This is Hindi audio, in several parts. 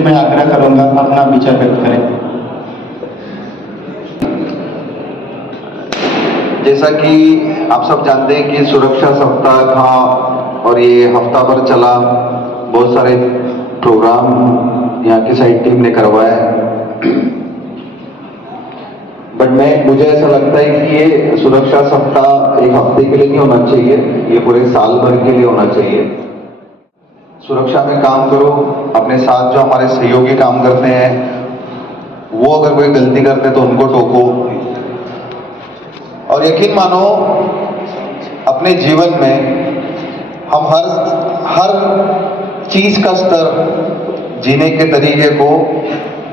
मैं आग्रह करूंगा अपना विचार व्यक्त करें। जैसा कि आप सब जानते हैं कि सुरक्षा सप्ताह था और ये हफ्ता भर चला, बहुत सारे प्रोग्राम यहाँ की साइड टीम ने करवाया है। बट मुझे ऐसा लगता है कि ये सुरक्षा सप्ताह एक हफ्ते के लिए नहीं होना चाहिए, ये पूरे साल भर के लिए होना चाहिए। सुरक्षा में काम करो, अपने साथ जो हमारे सहयोगी काम करते हैं वो अगर कोई गलती करते तो उनको टोको, और यकीन मानो अपने जीवन में हम हर चीज का स्तर, जीने के तरीके को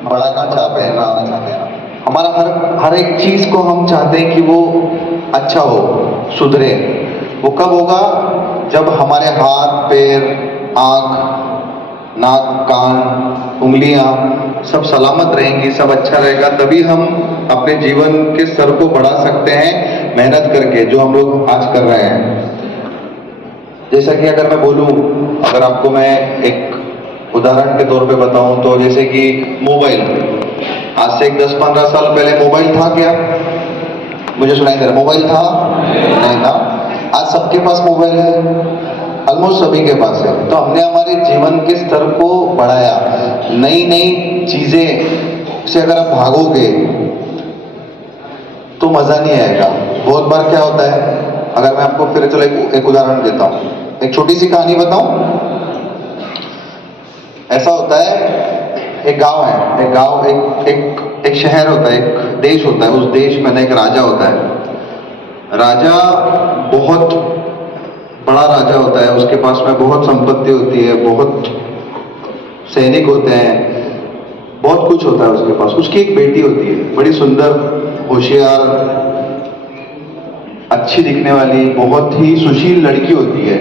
बढ़ाना चाहते हैं, बढ़ाना चाहते हैं। हमारा हर एक चीज को हम चाहते हैं कि वो अच्छा हो, सुधरे। वो कब होगा? जब हमारे हाथ, पैर, आंख, नाक, कान, उंगलियां सब सलामत रहेंगी, सब अच्छा रहेगा, तभी हम अपने जीवन के स्तर को बढ़ा सकते हैं मेहनत करके, जो हम लोग आज कर रहे हैं। जैसा कि अगर मैं बोलूं, अगर आपको मैं एक उदाहरण के तौर पे बताऊं तो जैसे कि मोबाइल, आज से 10-15 साल पहले मोबाइल था क्या? मुझे सुनाई दे रहा, मोबाइल था? नहीं था। आज सबके पास मोबाइल है, ऑलमोस्ट सभी के पास है। तो हमने हमारे जीवन के स्तर को बढ़ाया, नई नई चीजें से अगर आप भागोगे तो मजा नहीं आएगा। बहुत बार क्या होता है, अगर मैं आपको फिर चलो एक उदाहरण देता हूं, एक छोटी सी कहानी बताऊं। ऐसा होता है, एक गांव है, एक शहर होता है, एक देश होता है। उस देश में एक राजा होता है। राजा बहुत बड़ा राजा होता है, उसके पास में बहुत संपत्ति होती है, बहुत सैनिक होते हैं, बहुत कुछ होता है उसके पास। उसकी एक बेटी होती है, बड़ी सुंदर, होशियार, अच्छी दिखने वाली, बहुत ही सुशील लड़की होती है।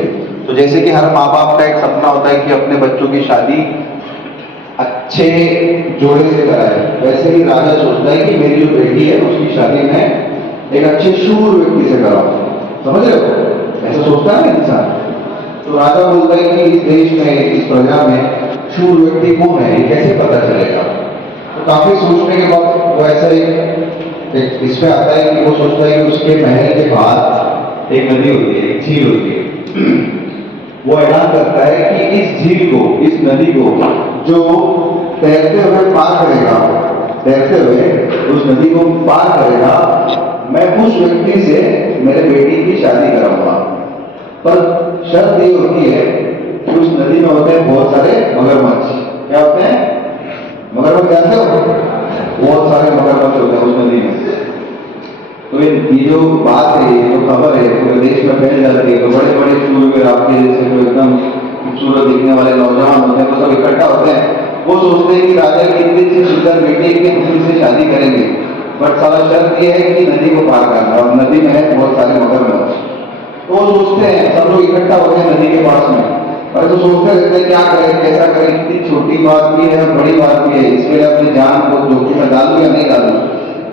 तो जैसे कि हर माँ बाप का एक सपना होता है कि अपने बच्चों की शादी अच्छे जोड़े से कराए, वैसे ही राजा सोचता है कि मेरी जो बेटी है उसकी शादी में एक अच्छे शूर व्यक्ति से कराऊं। समझ रहे हो? ऐसा सोचता है इंसान। तो राजा बोलता है कि इस देश में, इस प्रजा में शूर व्यक्ति कौन है, ये कैसे पता चलेगा? तो काफी सोचने के बाद वो ऐसा एक इसमें आता है कि वो सोचता है कि उसके महल के बाहर एक नदी होती है, एक झील होती है। वो ऐलान करता है कि इस झील को, इस नदी को जो तैरते हुए पार करेगा, तैरते हुए उस नदी को पार करेगा, मैं उस व्यक्ति से मेरे बेटी की शादी कराऊंगा। पर शर्त ये होती है कि उस नदी में होते हैं बहुत सारे मगरमच्छ। क्या होते हैं? मगरमच्छ जानते हो? बहुत सारे मगरमच्छ होते हैं उस नदी में। तो ये जो बात है, ये जो खबर है, पूरे देश में फैल जाती है। तो बड़े बड़े शूरवीर, आपके जैसे जो एकदम खूबसूरत दिखने वाले नौजवान होते हैं, वो सब इकट्ठा होते हैं। वो सोचते हैं कि राजा की इतनी सी सुंदर बेटी की दूसरी से शादी करेंगे, बट सारा शर्त ये है कि नदी को पार करना, और नदी में है बहुत सारे मगरमच्छ। तो वो सोचते हैं, सब लोग इकट्ठा होते हैं नदी के पास में, और तो सोचते रहते हैं क्या करें, कैसा करें, इतनी छोटी बात भी है और बड़ी बात भी है, इसके लिए अपनी जान को जोखिम में डालूं या नहीं डालूं।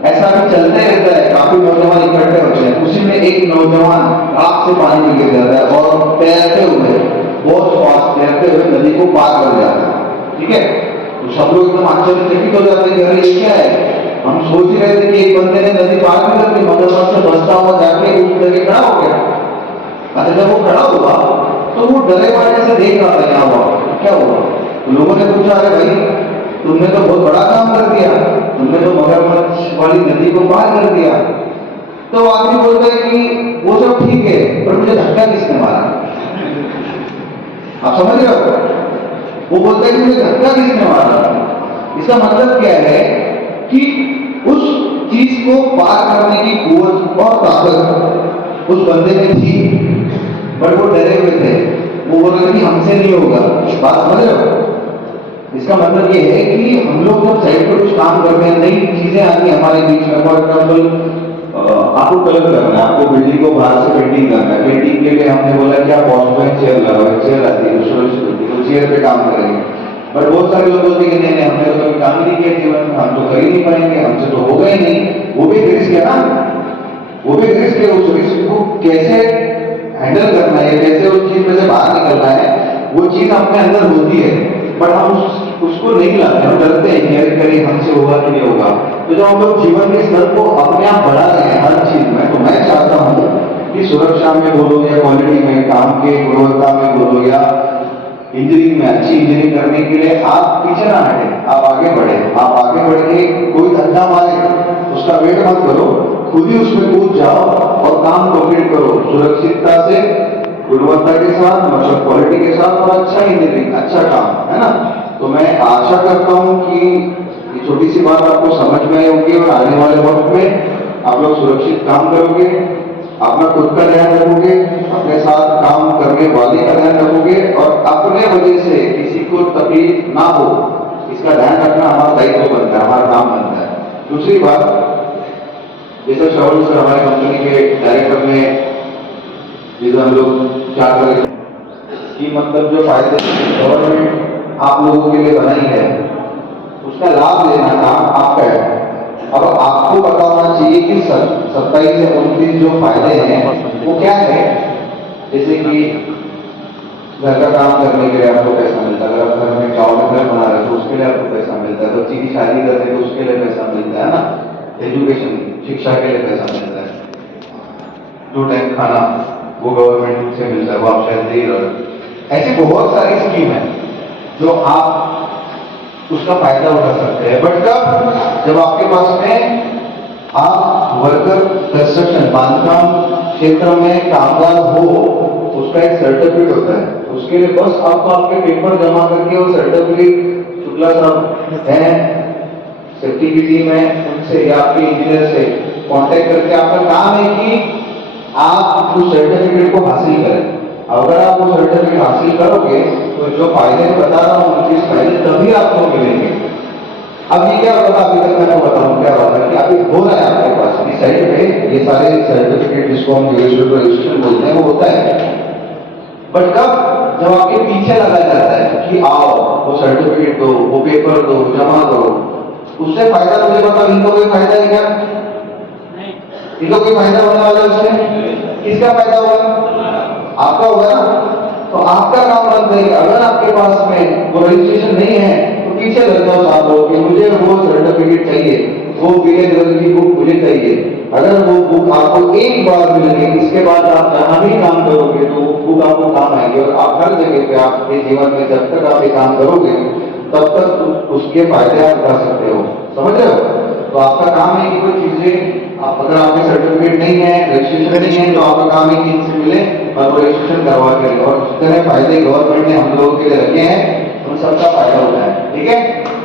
ऐसा भी चलते रहता है, काफी नौजवान इकट्ठे होते हैं। उसी में एक नौजवान आग से पानी में गिर जाता है और तैरते हुए, बहुत फास्ट तैरते हुए नदी को पार कर जाता है। ठीक है? तो सब लोग एकदम आश्चर्यचकित हो जाते हैं कि अरे ये क्या है? हम सोच ही रहे थे कि एक बंदे ने नदी पार नहीं करती, मगरमच्छ से बचता हुआ जाके उस जगह खड़ा हो गया। अच्छा, जब वो खड़ा हुआ तो वो डरे वाले से देख रहा था क्या हुआ, क्या हुआ। तो लोगों ने पूछा, अरे भाई तुमने तो बहुत बड़ा काम कर दिया, तुमने तो मगरमच्छ वाली नदी को पार कर दिया। तो आदमी बोलता है कि वो सब ठीक है, पर मुझे धक्का किसने मारा? आप समझ रहे हो? वो बोलता है कि मुझे धक्का किसने मारा। इसका मतलब क्या है कि उस चीज को पार करने की कुव्वत और ताकत उस बंदे में थी, बट वो डरे हुए थे। वो बोल रहे थे कि हमसे नहीं होगा। बात समझ रहे हो? इसका मतलब ये है कि हम लोग जब साइड पर कुछ काम करते हैं, नई चीजें आती है हमारे बीच में। फॉर एग्जाम्पल, आपको कलर करना है, आपको बिल्डिंग को बाहर से पेंटिंग करना है। पेंटिंग के लिए हमने बोला कि आप वॉचमैन चेयर लगाओ, चेयर आती है, तो चेयर पे काम करेंगे। बट बहुत सारे लोग बोलते हैं कि नहीं, हमने तो कभी काम नहीं किया जीवन में, हम तो कर ही नहीं पाएंगे, हमसे तो होगा ही नहीं। वो भी एक रिस्क है ना, वो भी एक रिस्क है। उस रिस्क को कैसे हैंडल करना है, कैसे उस चीज में से बाहर निकलना है, वो चीज अपने अंदर होती है, बट हम उसको नहीं लाते। हैं इनहेरिट करें हमसे होगा कि नहीं होगा। तो जब हम लोग जीवन के स्तर को अपने आप बढ़ा रहे हैं हर चीज में, तो मैं चाहता हूँ कि सुरक्षा में बोलो या क्वालिटी में, काम के गुणवत्ता में बोलो या इंजीनियरिंग में, अच्छी इंजीनियरिंग करने के लिए आप पीछे ना हटे, आप आगे बढ़े। आप आगे बढ़ के कोई धक्का मारे उसका वेट मत करो, खुद ही उसमें कूद जाओ और काम कंप्लीट करो सुरक्षितता से, गुणवत्ता के साथ, मतलब क्वालिटी के साथ, और अच्छा इंजीनियरिंग, अच्छा काम, है ना। तो मैं आशा करता हूँ कि ये छोटी सी बात आपको समझ में आई होगी और आने वाले वक्त में आप लोग सुरक्षित काम करोगे, अपना खुद का ध्यान रखोगे, अपने साथ काम करने वाले का ध्यान रखोगे और अपने वजह से किसी को तकलीफ ना हो इसका ध्यान रखना हमारा दायित्व बनता है, हमारा काम बनता है। दूसरी बात, जैसे श्रवण सर हमारे कंपनी के डायरेक्टर में जैसे हम लोग चार करें कि मतलब जो फायदे गवर्नमेंट आप लोगों के लिए बनाई है उसका लाभ लेना काम आपका है। अब आपको पता होना चाहिए कि 27 से 29 जो फायदे हैं वो क्या है। जैसे कि घर का काम करने के लिए आपको पैसा मिलता है, अगर आप घर में चावल घर बना रहे तो उसके लिए आपको पैसा मिलता है, बच्ची की शादी कर रहे तो उसके लिए पैसा मिलता है ना, एजुकेशन शिक्षा के लिए पैसा मिलता है, 2 टाइम खाना वो गवर्नमेंट से मिलता है, वो आप शायद दे ही रहे। ऐसी बहुत सारी स्कीम है जो आप उसका फायदा उठा सकते हैं। बट कब, जब आपके पास में आप वर्कर कंस्ट्रक्शन बांधकाम क्षेत्र में कामगार हो, उसका एक सर्टिफिकेट होता है, उसके लिए बस आपको आपके पेपर जमा करके वो सर्टिफिकेट शुक्ला साहब है सेफ्टी की टीम है उनसे या आपके इंजीनियर से कांटेक्ट करके आपका काम है कि आप उस सर्टिफिकेट को हासिल करें। अगर आप वो सर्टिफिकेट हासिल करोगे तो जो फायदे बता रहा हूँ 29 फायदे तभी आपको मिलेंगे। अब ये क्या होता है, अभी तक मैं आपको बताऊँ क्या होता है कि अभी हो रहा है आपके पास इस साइड पे ये सारे सर्टिफिकेट जिसको हम रजिस्ट्रेशन बोलते हैं वो होता है। बट कब, जब आपके पीछे लगाया जाता है कि आओ वो सर्टिफिकेट दो, वो पेपर दो, जमा दो, उससे फायदा मुझे बताओ, इनको कोई फायदा है क्या? इनको कोई फायदा होने वाला है उससे? किसका फायदा होगा? आपका होगा ना। तो आपका काम बनता है कि अगर आपके पास में वो रजिस्ट्रेशन नहीं है तो पीछे लग जाओ साथ हो कि मुझे वो सर्टिफिकेट चाहिए, वो विलेज की बुक मुझे चाहिए। अगर वो बुक आपको एक बार मिल गई, इसके बाद आप जहां भी काम करोगे तो वो बुक आपको काम आएगी और आप हर जगह पे आपके जीवन में जब तक आप ये काम करोगे तब तक उसके फायदे आप उठा सकते हो। समझ रहे हो? तो आपका काम है कि कोई चीजें आप, अगर आपके सर्टिफिकेट नहीं है, रजिस्ट्रेशन नहीं है, तो आपका काम है कि इनसे मिले और वो रजिस्ट्रेशन करवा के, और जितने फायदे गवर्नमेंट ने हम लोगों के लिए रखे हैं उन सबका फायदा उठाए। ठीक है,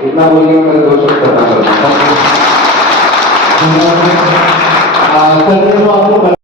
इतना बोल के मेरे दोस्तों को खत्म कर दूंगा। आपको